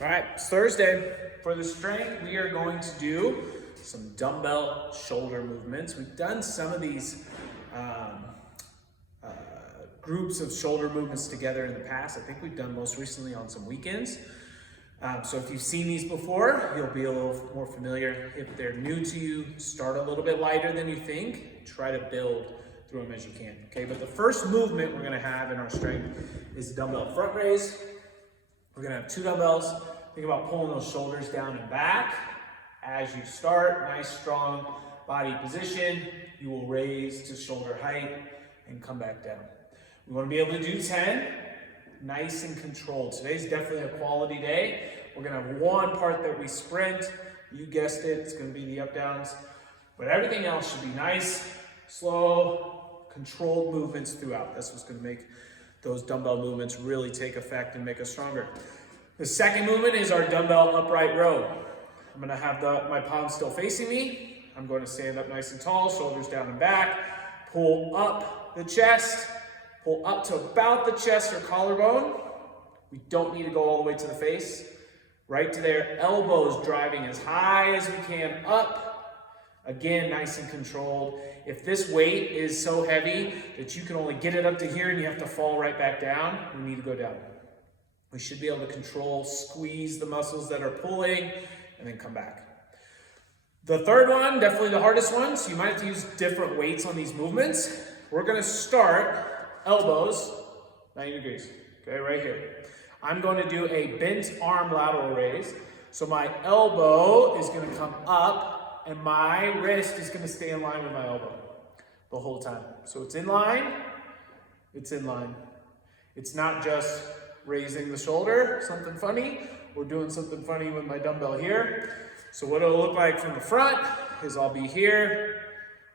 All right, it's Thursday. For the strength, we are going to do some dumbbell shoulder movements. We've done some of these groups of shoulder movements together in the past. I think we've done most recently on some weekends. So if you've seen these before, you'll be a little more familiar. If they're new to you, start a little bit lighter than you think. Try to build through them as you can. Okay, but the first movement we're gonna have in our strength is dumbbell front raise. We're gonna have two dumbbells. Think about pulling those shoulders down and back. As you start, nice strong body position. You will raise to shoulder height and come back down. We wanna be able to do 10, nice and controlled. Today's definitely a quality day. We're gonna have one part that we sprint. You guessed it, it's gonna be the up downs. But everything else should be nice, slow, controlled movements throughout. That's what's gonna make those dumbbell movements really take effect and make us stronger. The second movement is our dumbbell upright row. I'm gonna have my palms still facing me. I'm going to stand up nice and tall, shoulders down and back. Pull up the chest, pull up to about the chest or collarbone. We don't need to go all the way to the face. Right to there, elbows driving as high as we can up. Again, nice and controlled. If this weight is so heavy that you can only get it up to here and you have to fall right back down, we need to go down. We should be able to control, squeeze the muscles that are pulling, and then come back. The third one, definitely the hardest one, so you might have to use different weights on these movements. We're gonna start elbows, 90 degrees, okay, right here. I'm going to do a bent arm lateral raise. So my elbow is gonna come up, and my wrist is gonna stay in line with my elbow the whole time. So it's in line, it's in line. It's not just raising the shoulder, something funny. We're doing something funny with my dumbbell here. So what it'll look like from the front is I'll be here,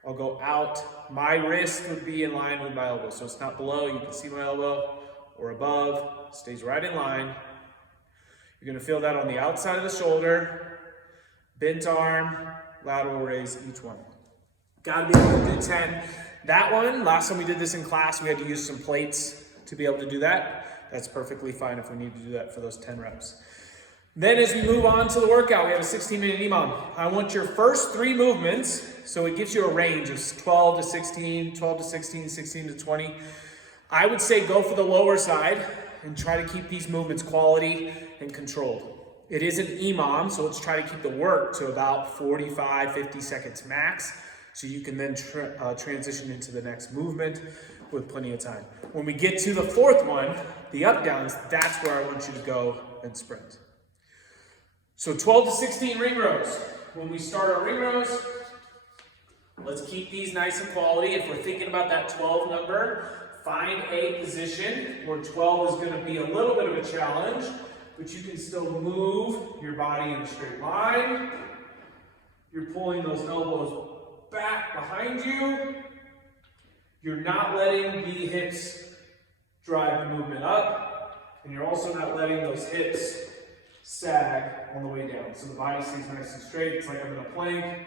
I'll go out. My wrist would be in line with my elbow. So it's not below, you can see my elbow, or above, stays right in line. You're gonna feel that on the outside of the shoulder, bent arm, lateral raise, each one. Gotta be able to do 10. That one, last time we did this in class, we had to use some plates to be able to do that. That's perfectly fine if we need to do that for those 10 reps. Then as we move on to the workout, we have a 16-minute EMOM. I want your first three movements, so it gives you a range of 12 to 16, 12 to 16, 16 to 20. I would say go for the lower side and try to keep these movements quality and controlled. It is an EMOM, so let's try to keep the work to about 45, 50 seconds max, so you can then transition into the next movement with plenty of time. When we get to the fourth one, the up downs, that's where I want you to go and sprint. So 12 to 16 ring rows. When we start our ring rows, let's keep these nice and quality. If we're thinking about that 12 number, find a position where 12 is gonna be a little bit of a challenge, but you can still move your body in a straight line. You're pulling those elbows back behind you. You're not letting the hips drive the movement up, and you're also not letting those hips sag on the way down. So the body stays nice and straight. It's like I'm in a plank,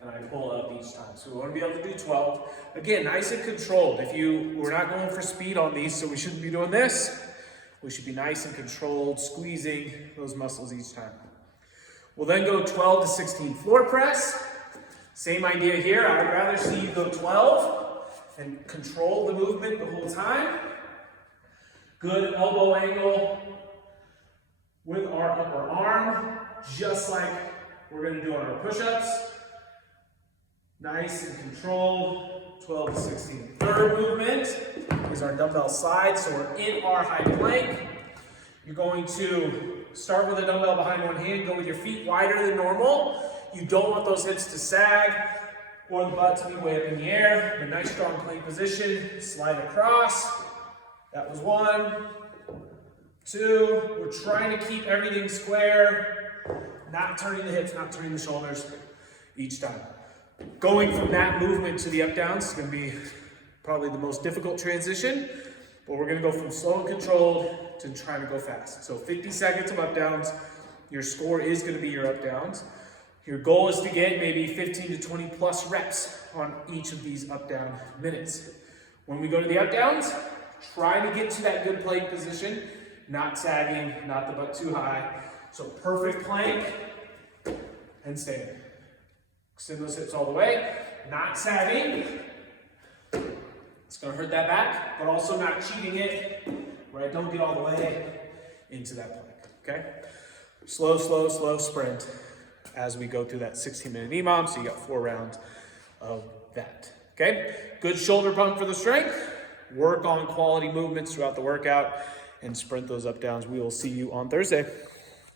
and I pull up each time. So we want to be able to do 12. Again, nice and controlled. We're not going for speed on these, so we shouldn't be doing this. We should be nice and controlled, squeezing those muscles each time. We'll then go 12 to 16 floor press. Same idea here. I'd rather see you go 12 and control the movement the whole time. Good elbow angle with our upper arm, just like we're gonna do on our push-ups. Nice and controlled, 12 to 16. Third movement is our dumbbell slide, so we're in our high plank. You're going to start with a dumbbell behind one hand, go with your feet wider than normal. You don't want those hips to sag or the butt to be way up in the air. A nice strong plank position, slide across. That was 1, 2. We're trying to keep everything square, not turning the hips, not turning the shoulders each time. Going from that movement to the up downs is gonna be probably the most difficult transition, but we're gonna go from slow and controlled to trying to go fast. So 50 seconds of up downs. Your score is gonna be your up downs. Your goal is to get maybe 15 to 20 plus reps on each of these up down minutes. When we go to the up downs, try to get to that good plank position, not sagging, not the butt too high. So perfect plank and stand. Extend those hips all the way, not sagging. It's gonna hurt that back, but also not cheating it, right? Don't get all the way into that plank, okay? Slow, slow, slow sprint as we go through that 16-minute EMOM, so you got 4 rounds of that, okay? Good shoulder pump for the strength. Work on quality movements throughout the workout and sprint those up downs. We will see you on Thursday.